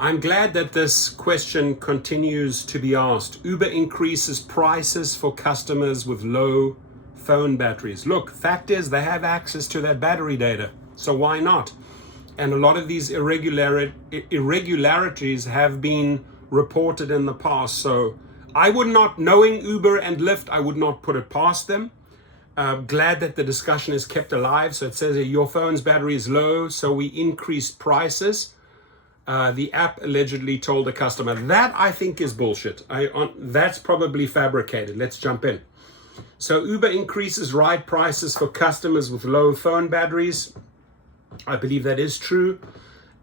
I'm glad that this question continues to be asked. Uber increases prices for customers with low phone batteries. Look, fact is they have access to that battery data, so why not? And a lot of these irregularities have been reported in the past. So I would not, knowing Uber and Lyft, I would not put it past them. Glad that the discussion is kept alive. So it says here, your phone's battery is low, so we increased prices. The app allegedly told the customer. That I think is bullshit. That's probably fabricated. Let's jump in. So Uber increases ride prices for customers with low phone batteries. I believe that is true.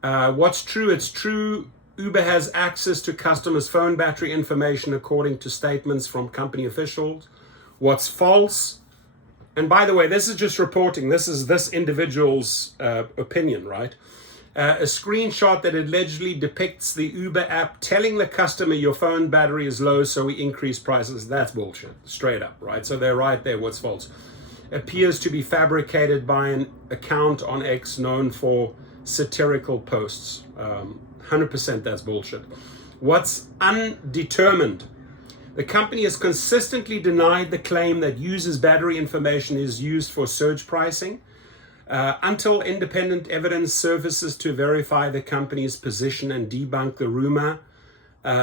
What's true? It's true. Uber has access to customers' phone battery information according to statements from company officials. What's false? And by the way, this is just reporting. This is this individual's opinion, right? A screenshot that allegedly depicts the Uber app telling the customer your phone battery is low, so we increase prices. That's bullshit, straight up, right? So they're right there. What's false? Appears to be fabricated by an account on X known for satirical posts. 100% that's bullshit. What's undetermined? The company has consistently denied the claim that users' battery information is used for surge pricing until independent evidence surfaces to verify the company's position and debunk the rumor,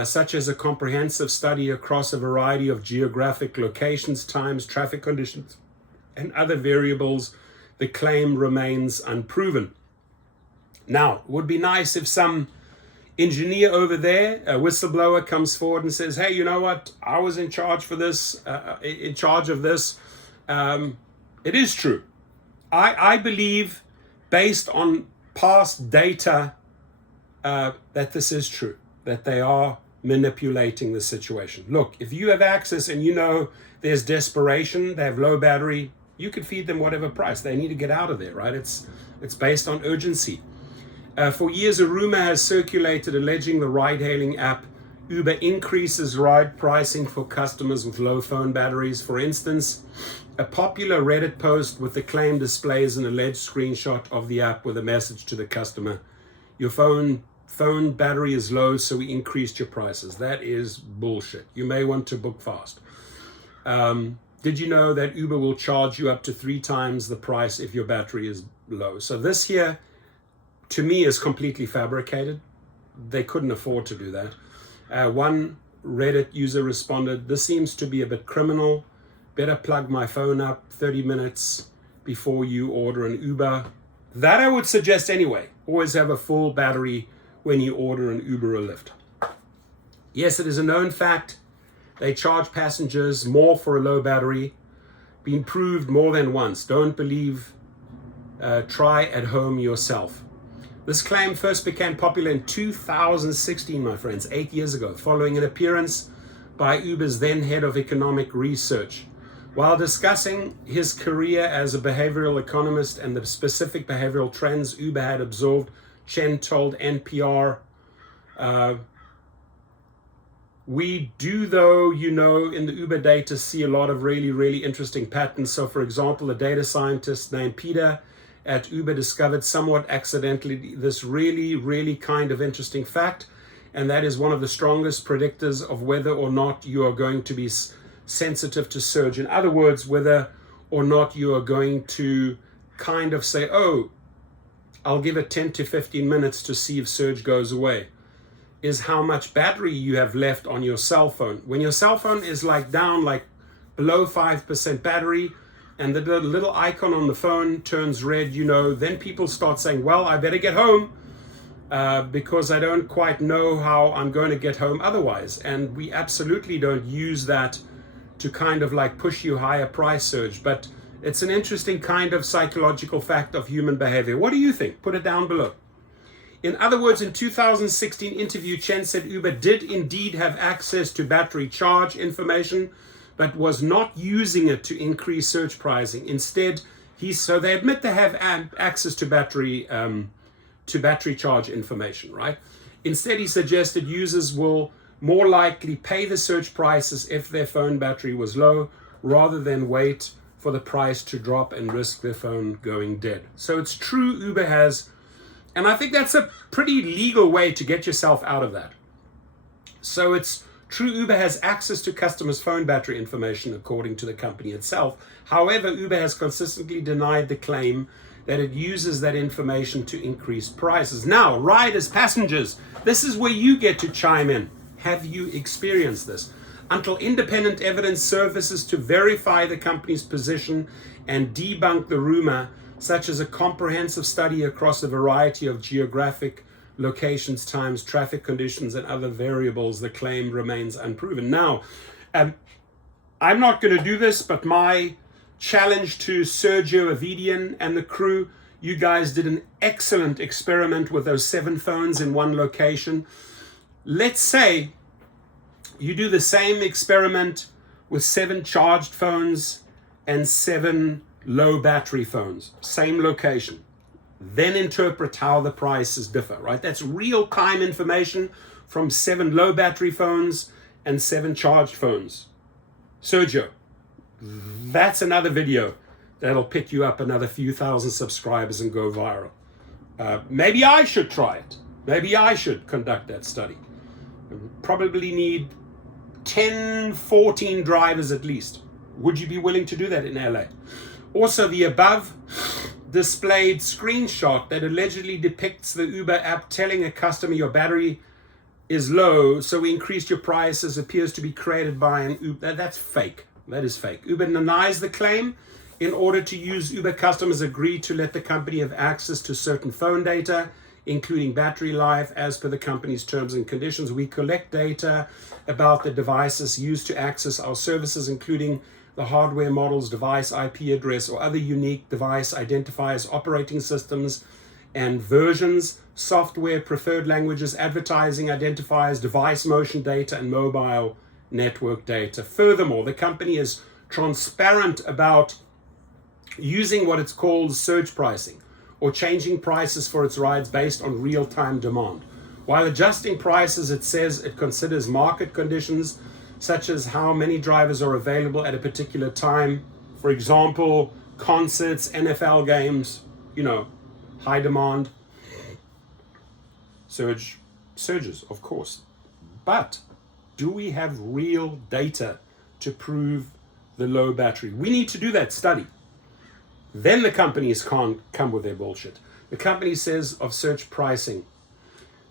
such as a comprehensive study across a variety of geographic locations, times, traffic conditions, and other variables. The claim remains unproven. Now, it would be nice if some engineer over there, a whistleblower, comes forward and says, hey, you know what? I was in charge for this, in charge of this. It is true. I believe, based on past data, that this is true, that they are manipulating the situation. Look, if you have access and you know there's desperation, they have low battery, you could feed them whatever price. They need to get out of there, right? It's based on urgency. For years, a rumor has circulated alleging the ride-hailing app Uber increases ride pricing for customers with low phone batteries. For instance, a popular Reddit post with the claim displays an alleged screenshot of the app with a message to the customer. Your phone battery is low, so we increased your prices. That is bullshit. You may want to book fast. Did you know that Uber will charge you up to 3 times the price if your battery is low? So this here, to me, is completely fabricated. They couldn't afford to do that. One Reddit user responded, this seems to be a bit criminal. Better plug my phone up 30 minutes before you order an Uber. That I would suggest anyway. Always have a full battery when you order an Uber or Lyft. Yes, it is a known fact. They charge passengers more for a low battery. Been proved more than once. Don't believe. Try at home yourself. This claim first became popular in 2016, my friends, 8 years ago, following an appearance by Uber's then head of economic research. While discussing his career as a behavioral economist and the specific behavioral trends Uber had observed, Chen told NPR, we do, though, in the Uber data see a lot of really, really interesting patterns. So, for example, a data scientist named Peter at Uber discovered somewhat accidentally this really, really kind of interesting fact, and that is one of the strongest predictors of whether or not you are going to be sensitive to surge. In other words, whether or not you are going to kind of say, oh, I'll give it 10 to 15 minutes to see if surge goes away, is how much battery you have left on your cell phone. When your cell phone is down below 5% battery, and the little icon on the phone turns red, then people start saying, well, I better get home because I don't quite know how I'm going to get home otherwise. And we absolutely don't use that to kind of push you higher price surge. But it's an interesting kind of psychological fact of human behavior. What do you think? Put it down below. In other words, in 2016 interview, Chen said Uber did indeed have access to battery charge information, but was not using it to increase surge pricing. Instead, so they admit they have access to battery charge information, right? Instead, he suggested users will more likely pay the surge prices if their phone battery was low, rather than wait for the price to drop and risk their phone going dead. So it's true, Uber has And I think that's a pretty legal way to get yourself out of that. So it's true, Uber has access to customers' phone battery information according to the company itself. However, Uber has consistently denied the claim that it uses that information to increase prices. Now, riders, passengers, this is where you get to chime in. Have you experienced this? Until independent evidence surfaces to verify the company's position and debunk the rumor, such as a comprehensive study across a variety of geographic locations, times, traffic conditions, and other variables, the claim remains unproven. Now, I'm not going to do this, but my challenge to Sergio Avidian and the crew, you guys did an excellent experiment with those 7 phones in one location. Let's say you do the same experiment with 7 charged phones and 7 low battery phones, same location. Then interpret how the prices differ, right? That's real-time information from 7 low battery phones and 7 charged phones. Sergio, that's another video that'll pick you up another few thousand subscribers and go viral. Maybe I should try it. Maybe I should conduct that study. Probably need 10, 14 drivers at least. Would you be willing to do that in LA? Also, the above displayed screenshot that allegedly depicts the Uber app telling a customer your battery is low, so we increased your prices, appears to be created by an Uber. That's fake. That is fake. Uber denies the claim. In order to use, Uber customers agreed to let the company have access to certain phone data, including battery life, as per the company's terms and conditions. We collect data about the devices used to access our services, including the hardware models, device IP address, or other unique device identifiers, operating systems and versions, software, preferred languages, advertising identifiers, device motion data, and mobile network data. Furthermore, the company is transparent about using what it's called surge pricing, or changing prices for its rides based on real-time demand. While adjusting prices, it says it considers market conditions, such as how many drivers are available at a particular time. For example, concerts, NFL games, high demand. Surges, of course. But do we have real data to prove the low battery? We need to do that study. Then the companies can't come with their bullshit. The company says of surge pricing.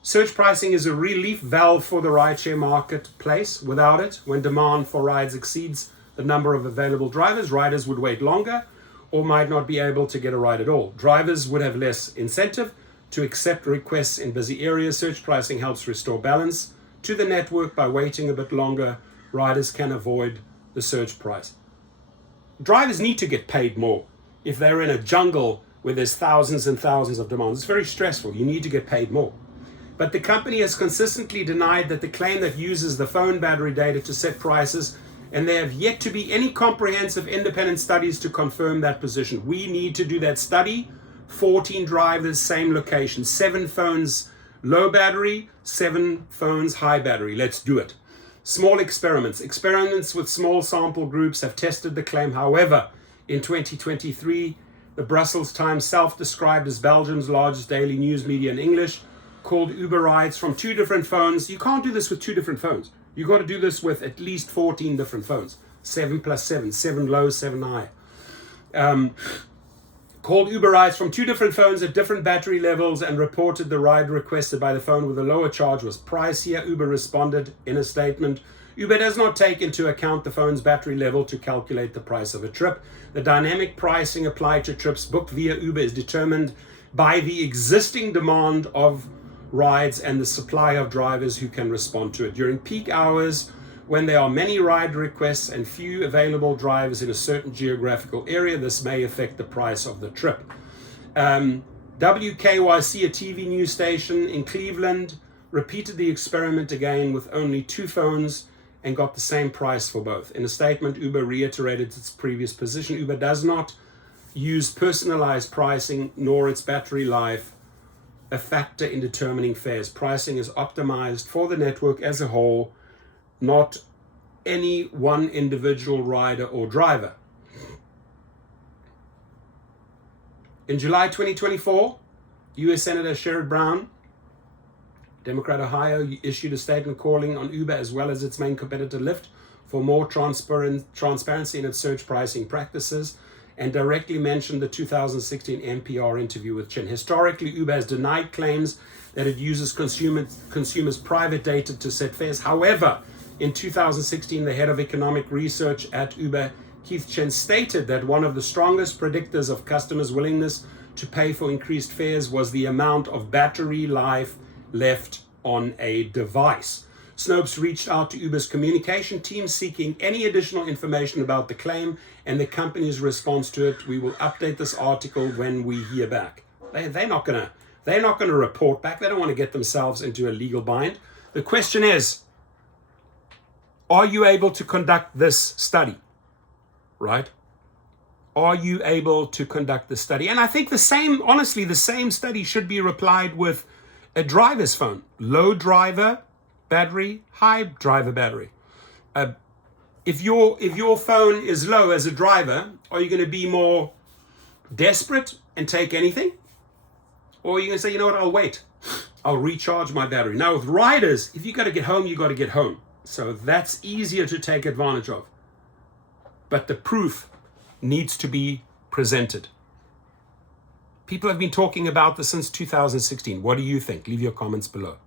Surge pricing is a relief valve for the rideshare marketplace. Without it, when demand for rides exceeds the number of available drivers, riders would wait longer or might not be able to get a ride at all. Drivers would have less incentive to accept requests in busy areas. Surge pricing helps restore balance to the network. By waiting a bit longer, riders can avoid the surge price. Drivers need to get paid more. If they're in a jungle where there's thousands and thousands of demands, it's very stressful. You need to get paid more. But the company has consistently denied that the claim that uses the phone battery data to set prices, and there have yet to be any comprehensive independent studies to confirm that position. We need to do that study. 14 drivers, same location, 7 phones low battery, 7 phones high battery. Let's do it. Small experiments. Experiments with small sample groups have tested the claim. However, in 2023, the Brussels Times, self-described as Belgium's largest daily news media in English, called Uber rides from 2 different phones. You can't do this with 2 different phones. You got to do this with at least 14 different phones. 7 plus 7, 7 low, 7 high. Called Uber rides from 2 different phones at different battery levels and reported the ride requested by the phone with a lower charge was pricier. Uber responded in a statement, Uber does not take into account the phone's battery level to calculate the price of a trip. The dynamic pricing applied to trips booked via Uber is determined by the existing demand of rides and the supply of drivers who can respond to it. During peak hours, when there are many ride requests and few available drivers in a certain geographical area, this may affect the price of the trip. WKYC, a TV news station in Cleveland, repeated the experiment again with only 2 phones and got the same price for both. In a statement, Uber reiterated its previous position. Uber does not use personalized pricing nor its battery life a factor in determining fares. Pricing is optimized for the network as a whole, not any one individual rider or driver. In July 2024, U.S. Senator Sherrod Brown, Democrat Ohio, issued a statement calling on Uber as well as its main competitor Lyft for more transparency in its search pricing practices, and directly mentioned the 2016 NPR interview with Chin. Historically, Uber has denied claims that it uses consumers' private data to set fares. However, in 2016, the head of economic research at Uber, Keith Chen, stated that one of the strongest predictors of customers' willingness to pay for increased fares was the amount of battery life left on a device. Snopes reached out to Uber's communication team seeking any additional information about the claim and the company's response to it. We will update this article when we hear back. They're not gonna report back. They don't want to get themselves into a legal bind. The question is, are you able to conduct this study? Right? Are you able to conduct the study? And I think the same study should be replied with a driver's phone. Low driver battery, high driver battery. If your phone is low as a driver, are you going to be more desperate and take anything? Or are you going to say, you know what, I'll wait. I'll recharge my battery. Now with riders, if you got to get home, you got to get home. So that's easier to take advantage of. But the proof needs to be presented. People have been talking about this since 2016. What do you think? Leave your comments below.